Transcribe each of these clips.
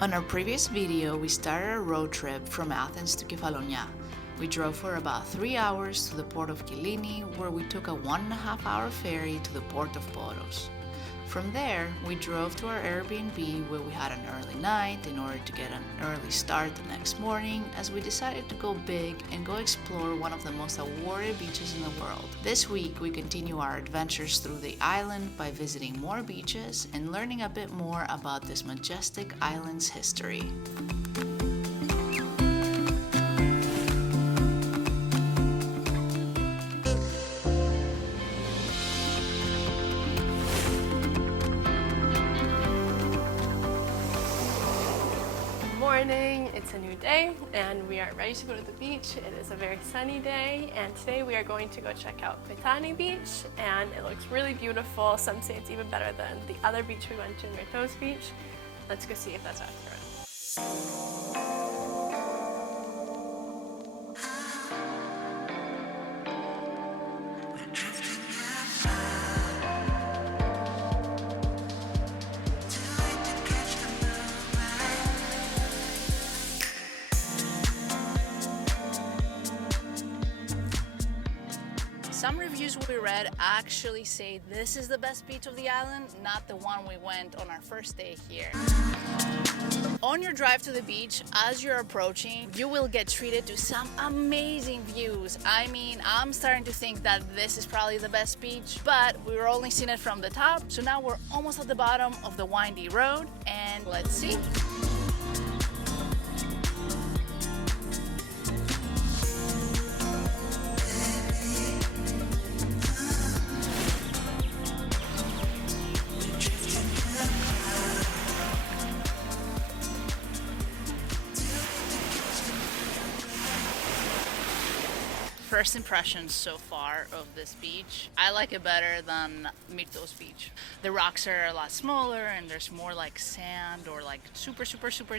On our previous video, we started a road trip from Athens to Kefalonia. We drove for about 3 hours to the port of Kyllini, where we took a 1.5-hour ferry to the port of Poros. From there, we drove to our Airbnb where we had an early night in order to get an early start the next morning, as we decided to go big and go explore one of the most awarded beaches in the world. This week, we continue our adventures through the island by visiting more beaches and learning a bit more about this majestic island's history. Morning, it's a new day and we are ready to go to the beach. It is a very sunny day and today we are going to go check out Batani Beach, and it looks really beautiful. Some say it's even better than the other beach we went to, Immerse Beach. Let's go see if that's accurate. Some reviews we read actually say this is the best beach of the island, not the one we went on our first day here. On your drive to the beach, as you're approaching, you will get treated to some amazing views. I mean, I'm starting to think that this is probably the best beach, but we were only seeing it from the top, so now we're almost at the bottom of the windy road, and let's see. First impressions so far of this beach, I like it better than Myrtos Beach. The rocks are a lot smaller and there's more like sand or like super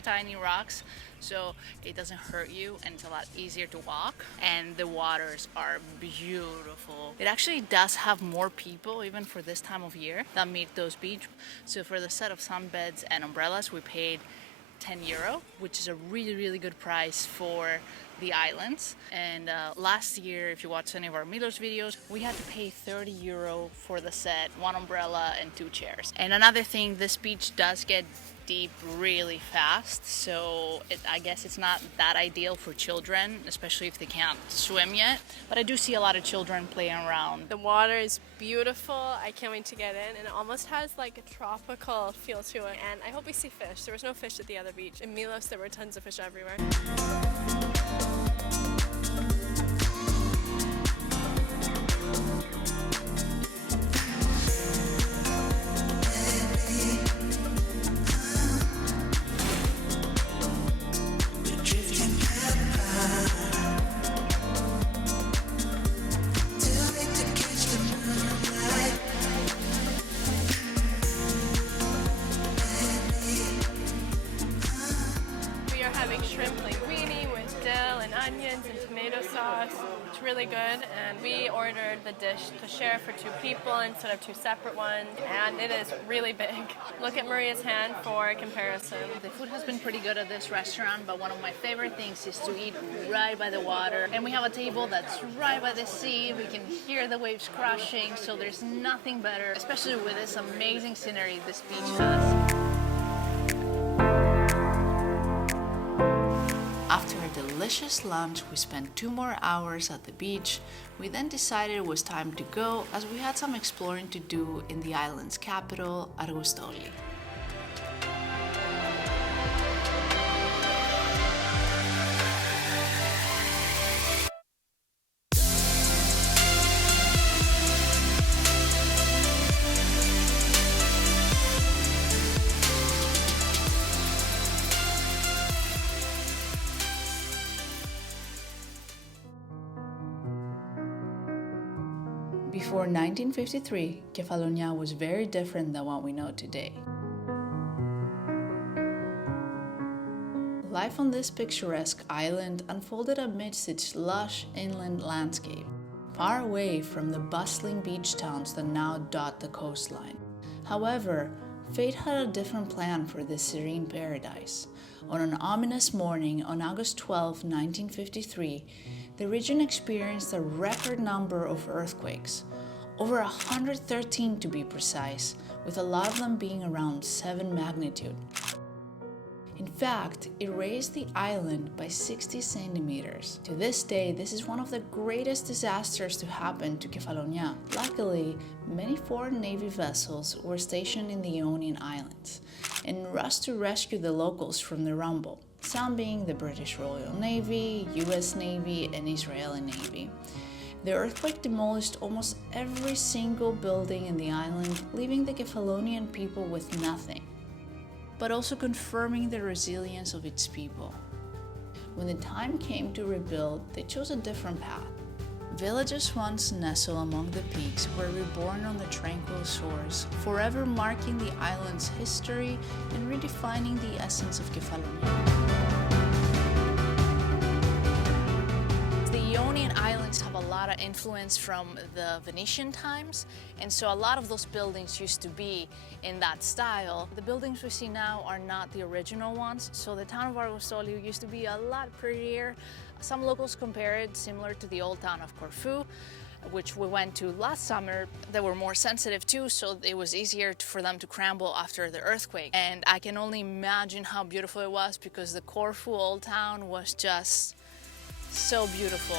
tiny rocks, so it doesn't hurt you and it's a lot easier to walk, and the waters are beautiful. It actually does have more people even for this time of year than Myrtos Beach. So for the set of sunbeds and umbrellas we paid €10, which is a really good price for the islands. And last year, if you watched any of our Milos videos, we had to pay €30 for the set, one umbrella and 2 chairs. And another thing, this beach does get deep really fast, so I guess it's not that ideal for children, especially if they can't swim yet, but I do see a lot of children playing around. The water is beautiful. I can't wait to get in, and it almost has like a tropical feel to it, and I hope we see fish. There was no fish at the other beach. In Milos there were tons of fish everywhere. Shrimp linguine with dill and onions and tomato sauce. It's really good, and we ordered the dish to share for 2 people instead of 2 separate ones, and it is really big. Look at Maria's hand for comparison. The food has been pretty good at this restaurant, but one of my favorite things is to eat right by the water. And we have a table that's right by the sea. We can hear the waves crashing, so there's nothing better, especially with this amazing scenery this beach has. After a delicious lunch, we spent 2 more hours at the beach. We then decided it was time to go, as we had some exploring to do in the island's capital, Argostoli. Before 1953, Kefalonia was very different than what we know today. Life on this picturesque island unfolded amidst its lush inland landscape, far away from the bustling beach towns that now dot the coastline. However, Fate had a different plan for this serene paradise. On an ominous morning on August 12, 1953, the region experienced a record number of earthquakes, over 113 to be precise, with a lot of them being around 7 magnitude. In fact, it raised the island by 60 centimeters. To this day, this is one of the greatest disasters to happen to Kefalonia. Luckily, many foreign Navy vessels were stationed in the Ionian Islands and rushed to rescue the locals from the rumble, some being the British Royal Navy, US Navy, and Israeli Navy. The earthquake demolished almost every single building in the island, leaving the Kefalonian people with nothing, but also confirming the resilience of its people. When the time came to rebuild, they chose a different path. Villages once nestled among the peaks were reborn on the tranquil shores, forever marking the island's history and redefining the essence of Kefalonia. The Ionian Islands have a lot of influence from the Venetian times, and so a lot of those buildings used to be in that style. The buildings we see now are not the original ones, so the town of Argostoli used to be a lot prettier. Some locals compare it similar to the old town of Corfu, which we went to last summer. They were more sensitive too, so it was easier for them to crumble after the earthquake. And I can only imagine how beautiful it was, because the Corfu old town was just so beautiful.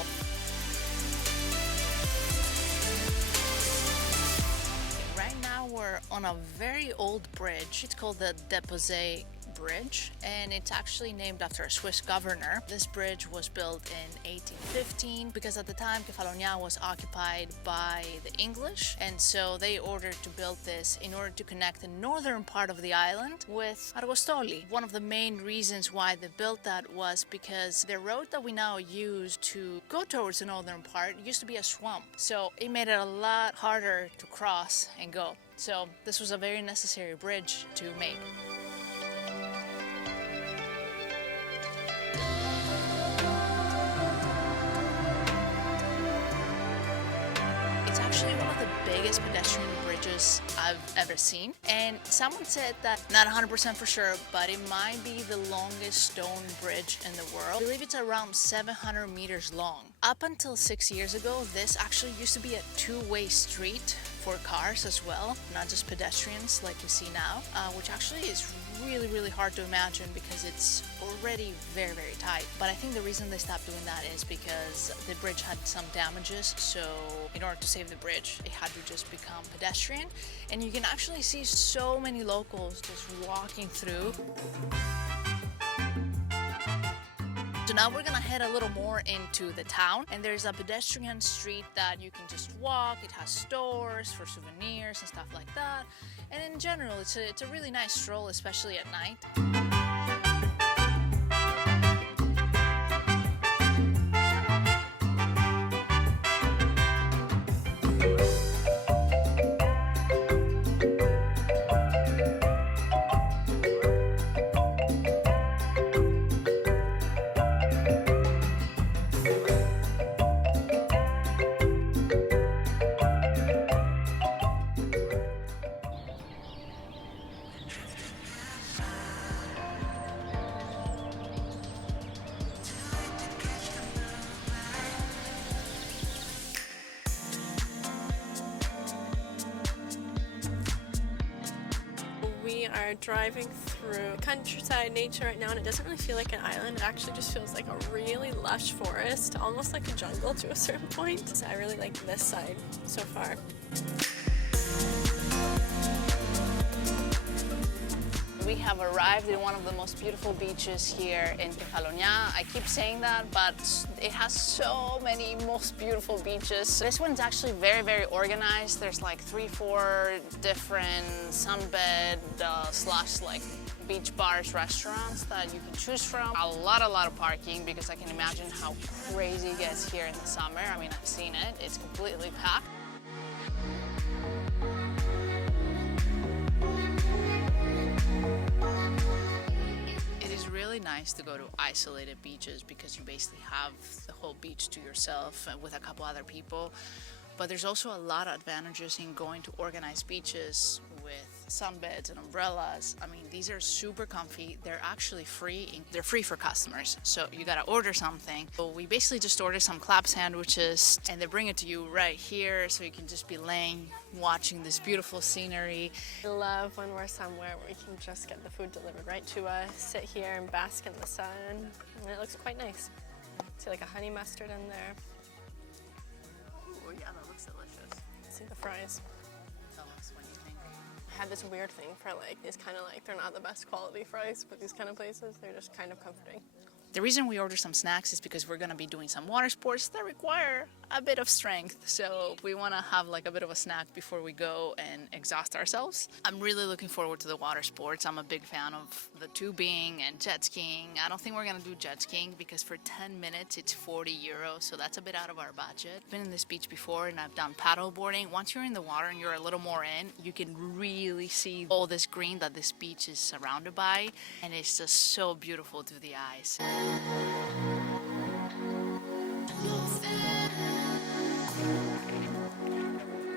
Right now we're on a very old bridge. It's called the Deposé Bridge, and it's actually named after a Swiss governor. This bridge was built in 1815 because at the time Kefalonia was occupied by the English, and so they ordered to build this in order to connect the northern part of the island with Argostoli. One of the main reasons why they built that was because the road that we now use to go towards the northern part used to be a swamp, so it made it a lot harder to cross and go. So this was a very necessary bridge to make. Actually one of the biggest pedestrian bridges I've ever seen, and someone said that, not 100% for sure, but it might be the longest stone bridge in the world. I believe it's around 700 meters long. Up until 6 years ago, this actually used to be a two-way street for cars as well, not just pedestrians like we see now, which actually is really hard to imagine because it's already very tight. But I think the reason they stopped doing that is because the bridge had some damages, so in order to save the bridge, it had to just become pedestrian. And you can actually see so many locals just walking through. So now we're gonna head a little more into the town, and there's a pedestrian street that you can just walk. It has stores for souvenirs and stuff like that. And in general, it's a really nice stroll, especially at night. We are driving through countryside nature right now, and it doesn't really feel like an island. It actually just feels like a really lush forest, almost like a jungle to a certain point. So I really like this side so far. We have arrived in one of the most beautiful beaches here in Kefalonia. I keep saying that, but it has so many most beautiful beaches. This one's actually very organized. There's like 3-4 different sunbed slash like beach bars, restaurants that you can choose from. A lot of parking, because I can imagine how crazy it gets here in the summer. I mean, I've seen it. It's completely packed. Really nice to go to isolated beaches because you basically have the whole beach to yourself with a couple other people. But there's also a lot of advantages in going to organized beaches with sunbeds and umbrellas. I mean, these are super comfy. They're actually free. They're free for customers, so you gotta order something. So we basically just ordered some club sandwiches and they bring it to you right here, so you can just be laying watching this beautiful scenery. I love when we're somewhere where we can just get the food delivered right to us, sit here and bask in the sun, and it looks quite nice. See like a honey mustard in there. Oh yeah, that looks delicious. See the fries. Tell us what you think. I had this weird thing for like these kind of like, they're not the best quality fries, but these kind of places, they're just kind of comforting. The reason we order some snacks is because we're gonna be doing some water sports that require a bit of strength. So we wanna have like a bit of a snack before we go and exhaust ourselves. I'm really looking forward to the water sports. I'm a big fan of the tubing and jet skiing. I don't think we're gonna do jet skiing because for 10 minutes it's 40 euros, so that's a bit out of our budget. I've been in this beach before and I've done paddle boarding. Once you're in the water and you're a little more in, you can really see all this green that this beach is surrounded by, and it's just so beautiful to the eyes.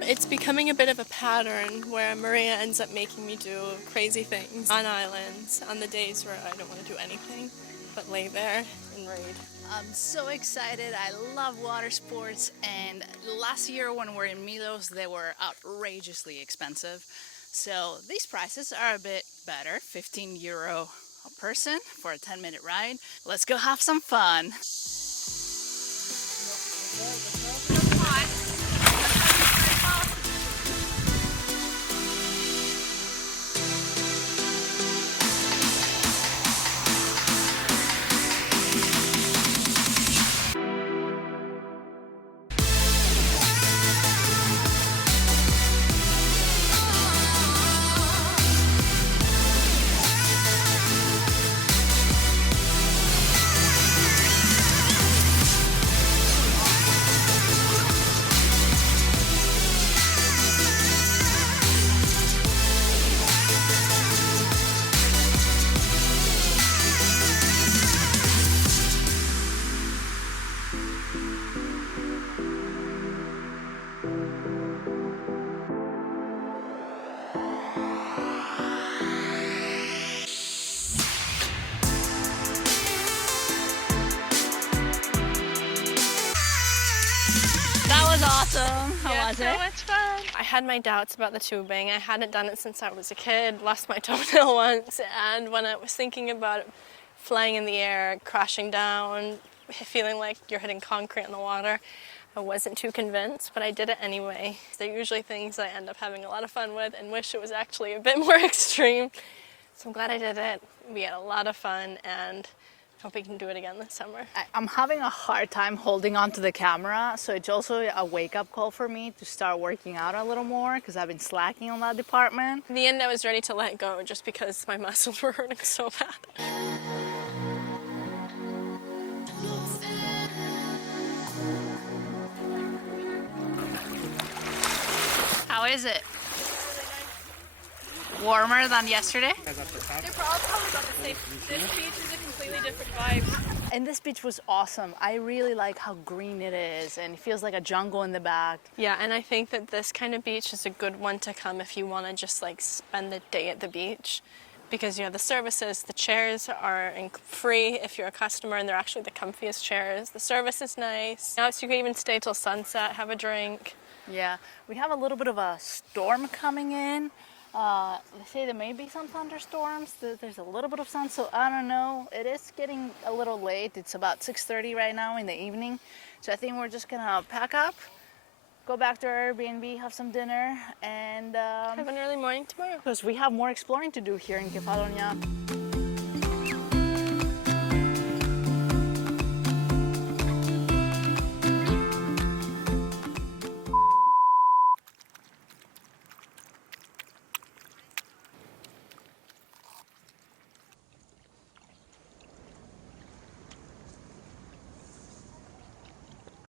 It's becoming a bit of a pattern where Maria ends up making me do crazy things on islands on the days where I don't want to do anything but lay there and read. I'm so excited. I love water sports, and last year when we were in Milos, they were outrageously expensive. So these prices are a bit better, 15 euro a person for a 10-minute ride. Let's go have some fun. Awesome. How was it? So much fun. I had my doubts about the tubing. I hadn't done it since I was a kid, lost my toenail once, and when I was thinking about it flying in the air, crashing down, feeling like you're hitting concrete in the water, I wasn't too convinced, but I did it anyway. They're usually things I end up having a lot of fun with and wish it was actually a bit more extreme. So I'm glad I did it. We had a lot of fun and hope we can do it again this summer. I'm having a hard time holding on to the camera, so it's also a wake-up call for me to start working out a little more because I've been slacking on that department. In the end, I was ready to let go just because my muscles were hurting so bad. How is it? Warmer than yesterday? They're probably about the same. This beach is a completely different vibe. And this beach was awesome. I really like how green it is and it feels like a jungle in the back. Yeah, and I think that this kind of beach is a good one to come if you want to just like spend the day at the beach. Because you know, the services, the chairs are free if you're a customer, and they're actually the comfiest chairs. The service is nice. Now, so you can even stay till sunset, have a drink. Yeah, we have a little bit of a storm coming in. They say there may be some thunderstorms. There's a little bit of sun, so I don't know. It is getting a little late. It's about 6:30 right now in the evening. So I think we're just gonna pack up, go back to our Airbnb, have some dinner, and Have an early morning tomorrow. because we have more exploring to do here in Kefalonia.